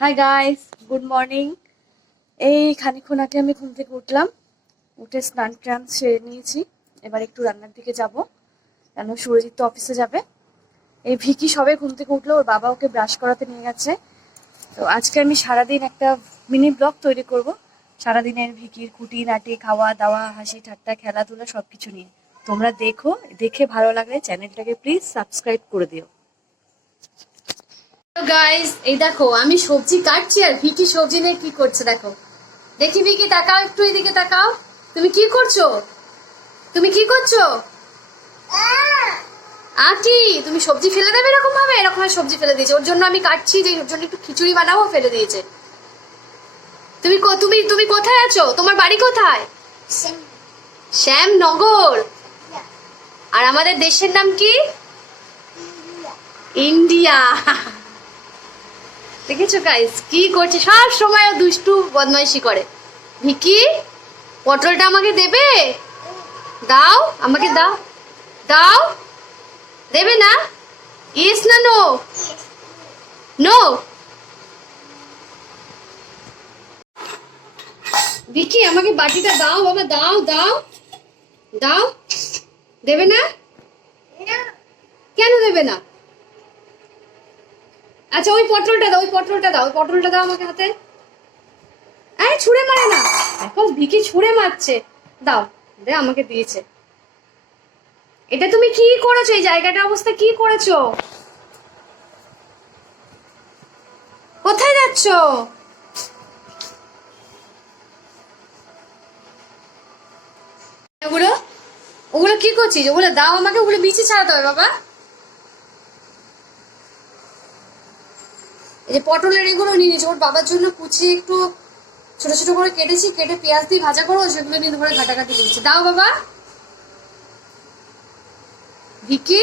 Hi guys, good morning. এই খানিকক্ষণ আগে আমি ঘুম থেকে উঠলাম, উঠে স্নান টান সেরে নিয়েছি। এবার একটু রান্নার দিকে যাব, কেন সুরজিৎ তো অফিসে যাবে। এই ভিকি সবে ঘুম থেকে উঠলো, ওর বাবা ওকে ব্রাশ করাতে নিয়ে গেছে। তো আজকে আমি সারাদিন একটা মিনি ব্লগ তৈরি করব, সারাদিনের ভিকির খুঁটিনাটি, খাওয়া দাওয়া, হাসি ঠাট্টা, খেলাধুলা সবকিছু নিয়ে। তোমরা দেখো, দেখে ভালো লাগলে চ্যানেলটাকে প্লিজ সাবস্ক্রাইব করে দিও। গাইস, এই দেখো আমি সবজি কাটছি আর ভিকি সবজি নিয়ে কি করছে দেখো। দেখি ভিকি, তাকাও একটু, এদিকে তাকাও। তুমি কি করছো? তুমি কি করছো? আটি, তুমি সবজি ফেলে দেবে এরকম ভাবে? এরকম ভাবে সবজি ফেলে দিয়েছে। ওর জন্য আমি কাটছি, যে ওর জন্য একটু খিচুড়ি বানাবো, ফেলে দিয়েছে। তুমি তুমি তুমি কোথায় আছো? তোমার বাড়ি কোথায়? শ্যামনগর। আর আমাদের দেশের নাম কি? ইন্ডিয়া। দেখেছো গাইস কি করছে? সব সময় দুষ্টু বদমাইশি করে। ভিকি, পটলটা আমাকে দেবে? দাও, আমাকে দাও। দাও, দেবে না? ইয়েস না নো? নো। ভিকি, আমাকে বাটিটা দাও বাবা, দাও দাও দাও। দেবে না? কেন দেবে না? আচ্ছা, ওই পটলটা দাও, ওই পটলটা দাও, ওই পটলটা দাও আমাকে হাতে। আরে ছুঁড়ে মারে না, এখন ভিকি ছুঁড়ে মারছে। দাও, দে, আমাকে দিয়েছে। এটা তুমি কি করেছো? এই জায়গাটা অবস্থা কি করেছো? কোথায় যাচ্ছো? ওগুলো ওগুলো কি করছিস? ওগুলো দাও আমাকে, ওগুলো বিচি ছাড়াতে হবে বাবা। এই যে পটলের এগুলো নিয়ে নিয়েছি, ওর বাবার জন্য কুচিয়ে একটু ছোট ছোট করে কেটেছি, কেটে পেঁয়াজ দিয়ে ভাজা করো, সেগুলো নিয়ে ধরে ঘাটাঘাটি করছে। দাও বাবা। ভিকি,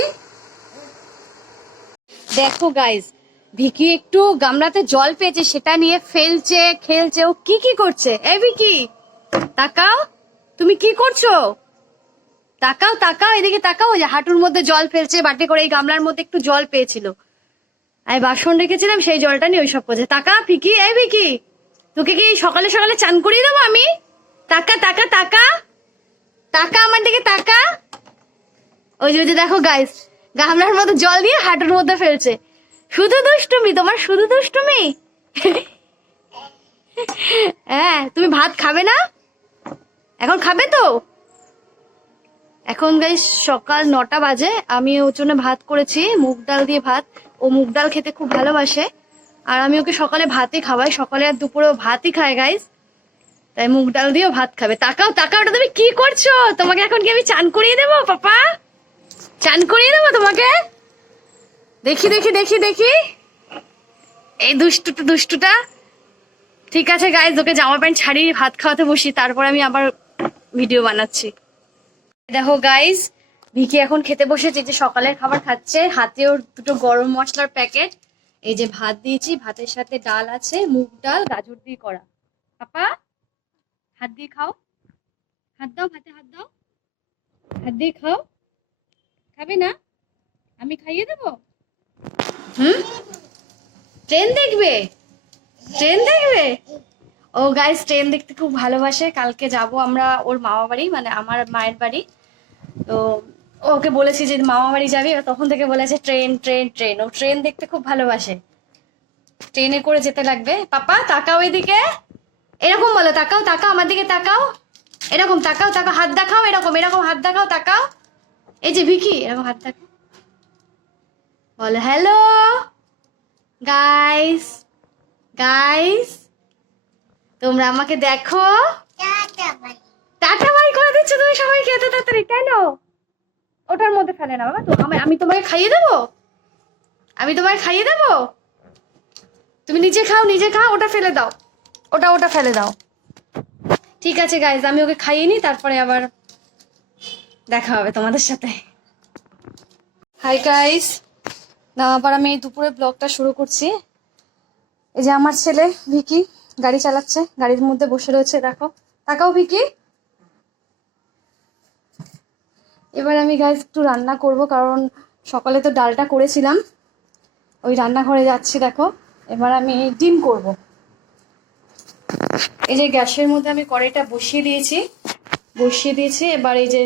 দেখো গাইস, ভিকি একটু গামলাতে জল পেয়েছে, সেটা নিয়ে ফেলছে, খেলছে। ও কি কি করছে? এই ভিকি, তাকাও, তুমি কি করছো? তাকাও তাকাও, এদিকে তাকাও। যে হাঁটুর মধ্যে জল ফেলছে বাটি করে, এই গামলার মধ্যে একটু জল পেয়েছিল, আমি বাসন রেখেছিলাম, সেই জলটা নিয়ে ওইসব করছে। তাকা ভিকি, এই ভিকি, তোকে কি সকালে সকালে চান করিয়ে দেবো আমি? তাকা তাকা তাকা, তাকা আমার দিকে তাকা। ওই যে দেখো গাইস, গামলার মধ্যে জল দিয়ে হাঁটুর মধ্যে ফেলছে। শুধু দুষ্টুমি তোমার, শুধু দুষ্টুমি। হ্যাঁ, তুমি ভাত খাবে না? এখন খাবে তো? এখন গাইস সকাল 9টা বাজে, আমি ওর জন্য ভাত করেছি, মুগ ডাল দিয়ে ভাত। ও মুগ ডাল খেতে খুব ভালোবাসে, আর আমি ওকে সকালে ভাতই খাওয়াই, সকালে আর দুপুরেও ভাতই খায় গাইস। তাই মুগ ডাল দিয়েও ভাত খাবে। তাকাও তাকাও, ওটা তুমি কি করছো? তোমাকে এখন কি আমি চান করিয়ে দেবো পাপা? চান করিয়ে দেবো তোমাকে? দেখি দেখি দেখি দেখি, এই দুষ্টুটা দুষ্টুটা। ঠিক আছে গাইস, ওকে জামা প্যান্ট ছাড়িয়ে ভাত খাওয়াতে বসি, তারপর আমি আবার ভিডিও বানাচ্ছি। দেখো গাইস, ভিকি এখন খেতে বসেছে, যে সকালের খাবার খাচ্ছে, হাতে ওর দুটো গরম মশলার প্যাকেট। এই যে ভাত দিয়েছি, ভাতের সাথে ডাল আছে, মুগ ডাল গাজর দিয়ে করা। পাপা, হাত দিয়ে খাও, হাত দাও, ভাতে হাত দাও, হাত দিয়ে খাও। খাবে না? আমি খাইয়ে দেবো। হুম, ট্রেন দেখবে? ট্রেন দেখবে? ও গাইস, ট্রেন দেখতে খুব ভালোবাসে। কালকে যাব আমরা ওর মামা বাড়ি, মানে আমার মায়ের বাড়ি। তো ওকে বলেছি যে মামা বাড়ি যাবি, তখন থেকে বলেছে ট্রেন ট্রেন ট্রেন। ও ট্রেন দেখতে খুব ভালোবাসে, ট্রেনে করে যেতে লাগবে। পাপা তাকাও এদিকে, এরকম বলো, তাকাও তাকাও আমার দিকে তাকাও, এরকম তাকাও তাকাও, হাত দেখাও, এরকম এরকম হাত দেখাও, তাকাও। এই যে ভিকি, এরকম হাত দেখাও, বলো হ্যালো গাইস। গাইস, তোমরা আমাকে দেখো। টাটা বাই করে দিচ্ছ তুমি সবাইকে এত তাড়াতাড়ি কেন? ওটার মধ্যে ফেলে না বাবা, তো আমি তোমাকে খাইয়ে দেবো, আমি তোমাকে খাইয়ে দেবো। তুমি নিজে খাও, নিজে খাও, ওটা ফেলে দাও, ওটা ওটা ফেলে দাও। ঠিক আছে গাইজ, আমি ওকে খাইয়ে নিই, তারপরে আবার দেখা হবে তোমাদের সাথে। হাই গাইজ, না আবার আমি এই দুপুরে ব্লগটা শুরু করছি। এই যে আমার ছেলে ভিকি গাড়ি চালাচ্ছে, গাড়ির মধ্যে বসে রয়েছে, দেখো। তাকাও ভিকি। এবার আমি গাইজ একটু রান্না করব, কারণ সকালে তো ডালটা করেছিলাম। ওই রান্নাঘরে যাচ্ছি, দেখো। এবার আমি ডিম করব। এই যে গ্যাসের মধ্যে আমি কড়াইটা বসিয়ে দিয়েছি। এবার এই যে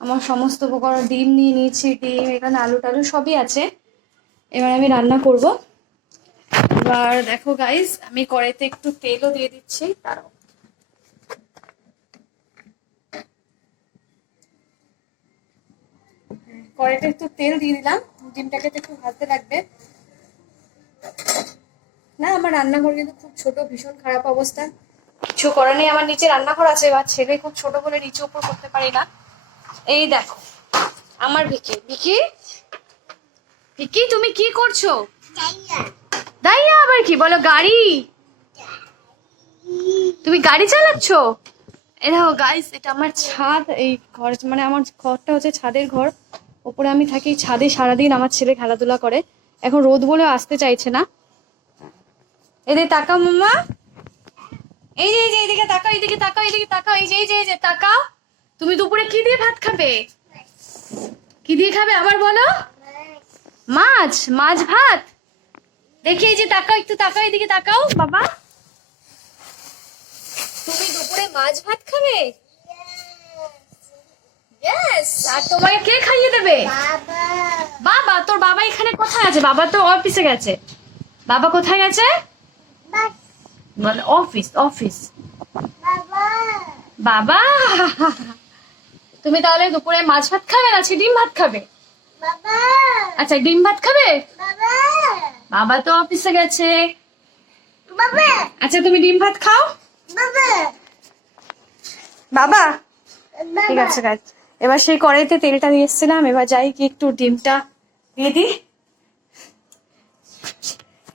আমার সমস্ত উপকরণ, ডিম নিয়ে নিয়েছি, ডিম, এখানে আলু টালু সবই আছে। এবার আমি রান্না করব। এবার দেখো গাইস, আমি কড়াইতে একটু তেলও দিয়ে দিচ্ছি। তারও কড়াইতে একটু তেল দিয়ে দিলাম, ডিমটাকে তো একটু ভাজতে লাগবে। না, আমার রান্নাঘর কিন্তু খুব ছোট, ভীষণ খারাপ অবস্থা। কিছু করার নেই, আমার নিচে রান্নাঘর আছে, এবার ছেলে খুব ছোট বলে নিচে উপর করতে পারি না। এই দেখো আমার ভিকি, ভিকি ভিকি তুমি কি করছো? দাইয়া আবার কি বলো? গাড়ি? তুমি গাড়ি চালাচ্ছো? এই দেখো গাইস, এটা আমার ছাদ। এই ঘর মানে আমার ঘরটা হচ্ছে ছাদের ঘর, ওপরে আমি থাকি। ছাদে সারাদিন আমার ছেলে খেলাধুলা করে, এখন রোদ বলে আসতে চাইছে না। এদিকে তাকাও মাম্মা, এই যে এইদিকে তাকাও, এইদিকে তাকাও, এইদিকে তাকাও, এই যে তাকাও। তুমি দুপুরে কি দিয়ে ভাত খাবে? কি দিয়ে খাবে আবার বলো? মাছ? মাছ ভাত? দেখি, এই যে তাকাও, একটু তাকাও, এইদিকে তাকাও বাবা। তুমি দুপুরে মাছ ভাত খাবে? ইয়েস। আর তোমাকে কে খাইয়ে দেবে? বাবা। তোর বাবা এখানে কোথায় আছে? বাবা তো অফিসে গেছে। বাবা কোথায় গেছে? Office, office. বাবা তুমি তাহলে দুপুরে মাছ ভাত খাবে না, ডিম ভাত খাবে? আচ্ছা, ডিম ভাত খাবে। বাবা তো অফিসে গেছে। আচ্ছা, তুমি ডিম ভাত খাও বাবা। ঠিক আছে গাইস, এবার সেই কড়াইতে তেলটা দিয়ে এসেছিলাম, এবার যাই কি একটু ডিমটা দিয়ে দিই।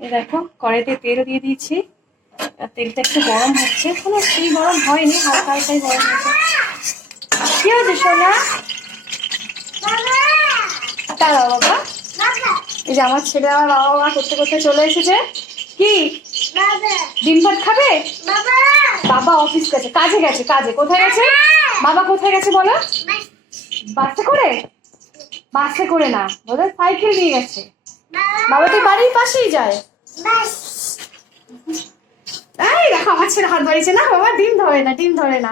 এই দেখো কড়াইতে তেল দিয়ে দিয়েছি, তেলটা একটু গরম হচ্ছে, কোনো সেই গরম হয়নি, হালকা হালকাই গরম হয়েছে। কি হয়েছে সোনা? দাঁড়াও বাবা। এই যে আমার ছেলে আমার বাবা মা করতে করতে চলে এসেছে। কি ডিম ভাত খাবে? বাবা অফিস গেছে, কাজে গেছে, কাজে। কোথায় গেছে বাবা? কোথায় গেছে বলো? বাসে করে? বাসে করে না, বলে সাইকেল নিয়ে গেছে। বাবা তো বাড়ির পাশেই যায়। এই দেখো আমার ছেলে হাত বাড়িয়েছে। না বাবা, ডিম ধরে না, ডিম ধরে না,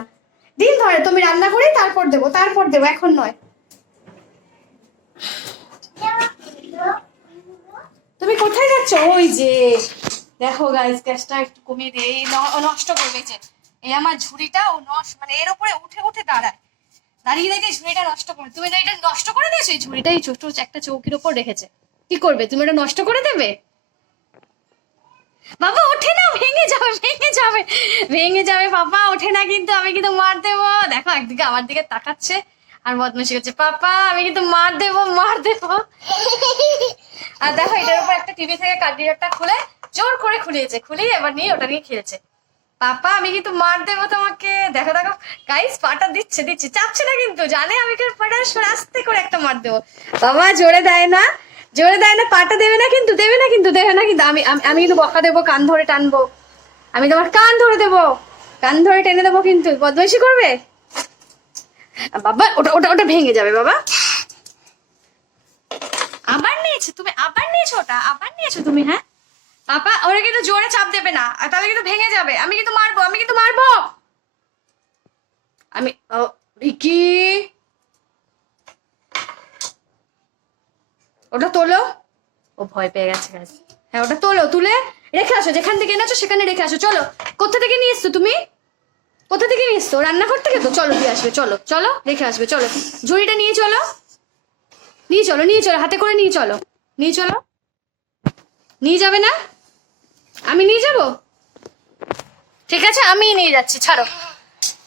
ডিম ধরে। তুমি রান্না করে তারপর দেবো, তারপর দেবো, এখন নয়। তুমি কোথায় যাচ্ছ? ওই যে দেখো গাইস, গ্যাসটা একটু কমিয়ে দিয়ে, এই নষ্ট করবে যে এই আমার ঝুড়িটা, ও মানে এর উপরে উঠে উঠে দাঁড়ায়, দাঁড়িয়ে দেখে ঝুড়িটা নষ্ট করে। তুমি এটা নষ্ট করে দিয়েছো। এই ঝুড়িটা এই ছোট একটা চৌকির ওপর রেখেছে, কি করবে? তুমি এটা নষ্ট করে দেবে? বাবা ওঠে না, ভেঙে যাবে, ভেঙে যাবে, ভেঙে যাবে পাপা, ওঠে না কিন্তু, আমি কিন্তু মার দেবো। দেখো একদিকে আমার দিকে তাকাচ্ছে আর বদমাশি করছে, পাপা আমি কিন্তু মার দেবো, মার দেবো। আর দেখো এটার উপর একটা টিভি থেকে কার্ডিয়ারটা খুলে জোর করে খুলিয়েছে, খুলিয়ে এবার নিয়ে ওটা নিয়ে খেলেছে। পাপা আমি কিন্তু মার দেবো তোমাকে। দেখো দেখো গাইস, পাটা দিচ্ছে, চাপছে না কিন্তু, জানে আমি পাটা আস্তে করে একটা মার দেবো। বাবা জোরে দেয় না, জোরে দেয় না, পাটা দেবে না কিন্তু, দেবে না কিন্তু, দেবে না কিন্তু। আমি কিন্তু বকা দেবো, কান ধরে টানবো, আমি তোমার কান ধরে দেবো, কান ধরে টেনে দেবো কিন্তু, বদমাইশি করবে। বাবা ওটা ওটা ওটা ভেঙে যাবে বাবা। আবার নিয়েছো তুমি, আবার নিয়েছো ওটা, আবার নিয়েছো তুমি। হ্যাঁ পাপা, ওরা কিন্তু জোরে চাপ দেবে না, তাহলে কিন্তু ভেঙে যাবে। আমি কিন্তু মারবো, আমি কিন্তু মারবো। আমি ভিকি, ওটা তোলো। ও ভয় পেয়ে গেছে গাইস। হ্যাঁ ওটা তোলো, তুলে রেখে আসো, যেখান থেকে এনেছো সেখানে রেখে আসো। চলো, কোথা থেকে নিয়ে এসছো তুমি? কোথা থেকে নিয়ে এসছো? রান্নাঘর থেকে তো? চলো দিয়ে আসবে, চলো চলো রেখে আসবে, চলো ঝুড়িটা নিয়ে চলো, নিয়ে চলো, নিয়ে চলো, হাতে করে নিয়ে চলো, নিয়ে চলো। নিয়ে যাবে না? আমি নিয়ে যাব, ঠিক আছে আমি নিয়ে যাচ্ছি, ছাড়ো।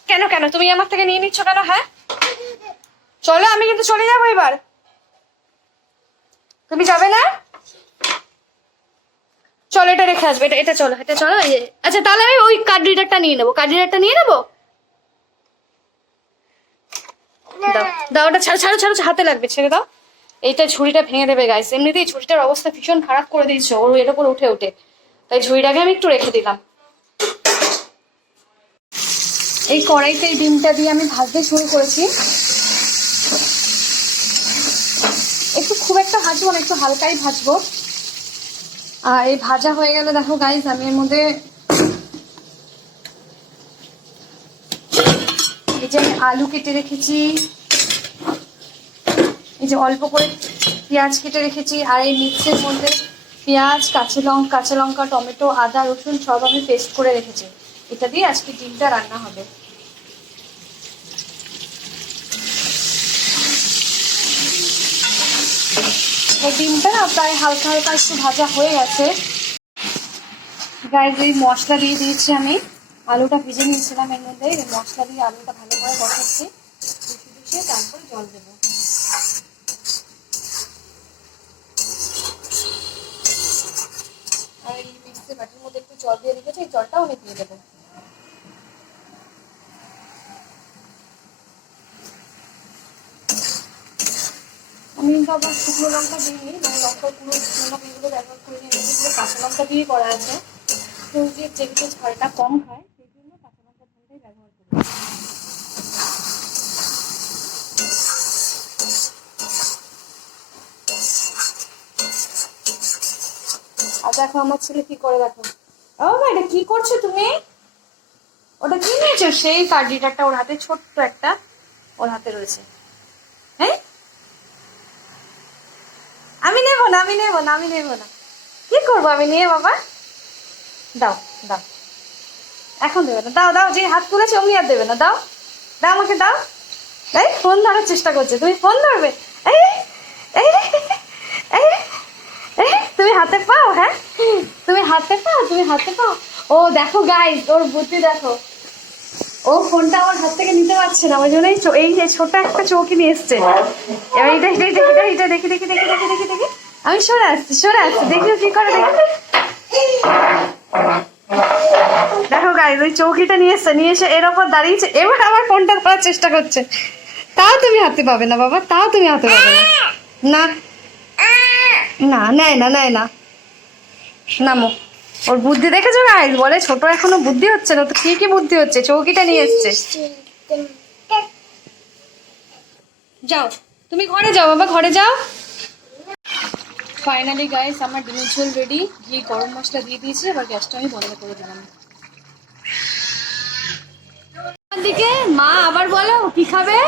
কেন কেন তুমি আমার থেকে নিয়ে নিচ্ছ কেন? হ্যাঁ চলো, আমি কিন্তু চলে যাবো এবার। তুমি যাবে না? চলো এটা রেখে আসবে, এটা এটা চলো, এটা চলো। আচ্ছা তাহলে আমি ওই কার্ড রিডারটা নিয়ে নেবো, কার্ড রিডারটা নিয়ে নেবো। দাও দাও, ওটা ছাড়ো ছাড়ো ছাড়ো, হাতে লাগবে, ছেড়ে দাও। এইটা ঝুড়িটা ভেঙে দেবে গাইস, এমনিতেই ঝুড়িটার অবস্থা ভীষণ খারাপ করে দিয়েছে ওর এর উপর উঠে উঠে, তাই ঝুড়িটাকে আমি একটু রেখে দিলাম। এই কড়াইতে ডিমটা দিয়ে আমি ভাজতে শুরু করেছি। একটু খুব একটা ভাজবো না, একটু হালকাই ভাজবো। আর এই ভাজা হয়ে গেলে দেখো গাইস, আমি এর মধ্যে এই যে আমি আলু কেটে রেখেছি, এই যে অল্প করে পেঁয়াজ কেটে রেখেছি, আর এই মিক্সের মধ্যে পেঁয়াজ, কাঁচা লঙ্কা, টমেটো, আদা, রসুন সব আমি পেস্ট করে রেখেছি। এটা দিয়ে আজকে ডিমটা রান্না হবে। এই ডিমটা না প্রায় হালকা হালকা একটু ভাজা হয়ে গেছে। গাইস এই মশলা দিয়ে দিয়েছি আমি, আলুটা ভেজে নিয়েছিলাম এর মধ্যে, এই মশলা দিয়ে আলুটা ভালো করে বসাচ্ছি, কষিয়ে তারপর জল দেবো। আর এই মিক্সির বাটির মধ্যে একটু জল দিয়ে রেখেছি, এই জলটাও আমি দিয়ে দেবো। আমি আবার শুকনো লঙ্কা দিইনি, মানে লঙ্কার গুঁড়ো শুকনো লঙ্কাগুলো ব্যবহার করে নিয়ে এগুলো কাঁচা লঙ্কা দিয়ে করা আছে। কেউ যে যেগুলো ঝালটা কম খায় সেই জন্য কাঁচা লঙ্কা ঝালটাই ব্যবহার করি। আর দেখো আমার ছেলে কি করে, দেখো। ও এটা কি করছো তুমি? ওটা কি নিয়েছো? সেই কার্ডিটারটা ওর হাতে, ছোট্ট একটা ওর হাতে রয়েছে। হ্যাঁ, আমি নেবো না, আমি নেবো না, আমি নেবো না। কি করবো আমি নিয়ে? বাবা দাও দাও, এখন দেবে না, দাও দাও, যে হাত তুলেছে অমনি আর দেবে না, দাও দাও আমাকে দাও। এই ফোন ধরার চেষ্টা করছে, তুমি ফোন ধরবে? এই এই এই এই তুমি হাতে পাও, হ্যাঁ তুমি হাতে পাও, তুমি হাতে পাও। ও দেখো গাইস, ওর বুদ্ধি দেখো, ও ফোনটা আমার হাত থেকে নিতে পারছে না, ওই জন্যই এই যে ছোট একটা চৌকি নিয়ে এসছে। এবার এটা এটা এটা এটা দেখি দেখি দেখি দেখি দেখি দেখি, আমি সরে আসছি দেখি কি করে, দেখি। দেখো গাইস, ওই চৌকিটা নিয়ে এসে এর ওপর দাঁড়িয়েছে, এবার আমার ফোনটা ধরার চেষ্টা করছে। তাও তুমি হাতে পাবে না বাবা, তাও তুমি হাতে পাবে না। না না, নেয় না, নেয় না, নামো। ওর বুদ্ধি দেখেছো গাইস, বলে ছোট এখনো বুদ্ধি হচ্ছে না, তো কি কি বুদ্ধি হচ্ছে, চৌকিটা নিয়ে এসছে। যাও তুমি ঘরে যাও বাবা, ঘরে যাও। ফাইনালি গাইস আমার ডিমের ঝোল রেডি, ঘি গরম মশলা দিয়ে দিয়েছি, এবার গ্যাসটা আমি বন্ধ করে দিলাম। দিকে মা আবার বলো কি খাবে?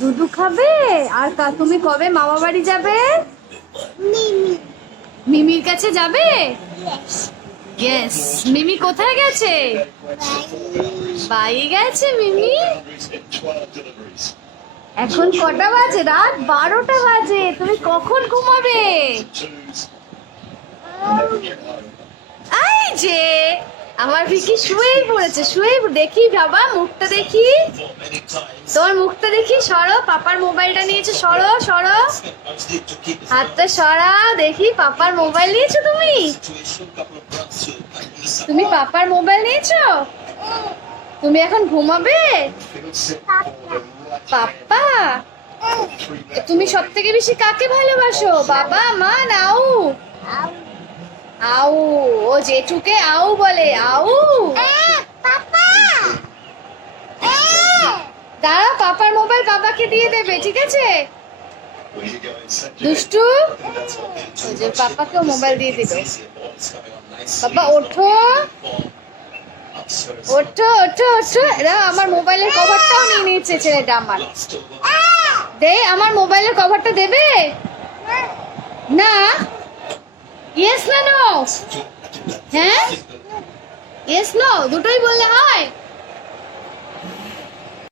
দুধু খাবে। আর তুমি কবে মামা বাড়ি যাবে? মিমির কাছে যাবে? ইয়েস। মিমি কোথায় গেছে? বাড়ি গেছে মিমি। এখন কটা বাজে? রাত 12টা বাজে। তুমি কখন ঘুমাবে? এই যে আমার ভিকি শুয়েই পড়েছে, দেখি বাবা মুখটা দেখি, তোমার মুখটা দেখি। সরো, পাপার মোবাইলটা নিয়েছো, সরো সরো, হাতটা সরা দেখি। পাপার মোবাইল নিয়েছো তুমি? তুমি পাপার মোবাইল নিয়েছো? তুমি এখন ঘুমাবে? পাপা, তুমি সব থেকে বেশি কাকে ভালোবাসো? বাবা, মা না আউ? আউ, ও জেঠুকে আউ বলে, আউ। দাঁড়া, পাপার মোবাইল বাবাকে দিয়ে দেবে, ঠিক আছে? দুষ্টু, ওই যে পাপাকেও মোবাইল দিয়ে দিবে। বাবা ওঠো ওঠো ওঠো ওঠো। এরা আমার মোবাইলের কভারটাও নিয়ে নিয়েছে ছেলেটা আমার। দে, আমার মোবাইলের কভারটা দেবে না? ইয়েস না নো? হ্যাঁ, ইয়েস নো দুটোই বললে হয়।